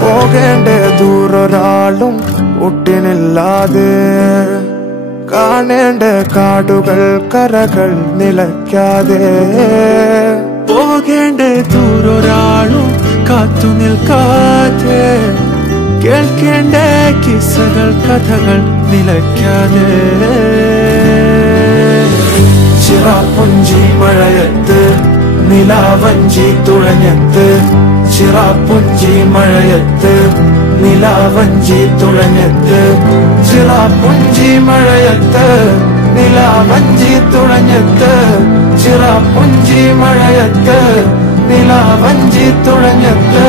പോകേണ്ട ദൂരൊരാളും ഒട്ടിനില്ലാതെ കാണേണ്ട കാടുകൾ കരകൾ നിലയ്ക്കാതെ പോകേണ്ട ദൂരൊരാളും കാത്തു നിൽക്കാതെ കേൾക്കേണ്ട കിസ്സകൾ കഥകൾ നിലയ്ക്കാതെ ചിറാപ്പുഞ്ചി മഴയത്ത് നിലാവഞ്ചി തുഴഞ്ഞത്ത് ചിറാപ്പുഞ്ചി മഴയത്ത് നിലാവഞ്ചി തുഴഞ്ഞത്ത് ചിറാപ്പുഞ്ചി മഴയത്ത് നിലാവഞ്ചി തുഴഞ്ഞത്ത് ചിറാപ്പുഞ്ചി മഴയത്ത് നിലാവഞ്ചി തുഴഞ്ഞത്ത്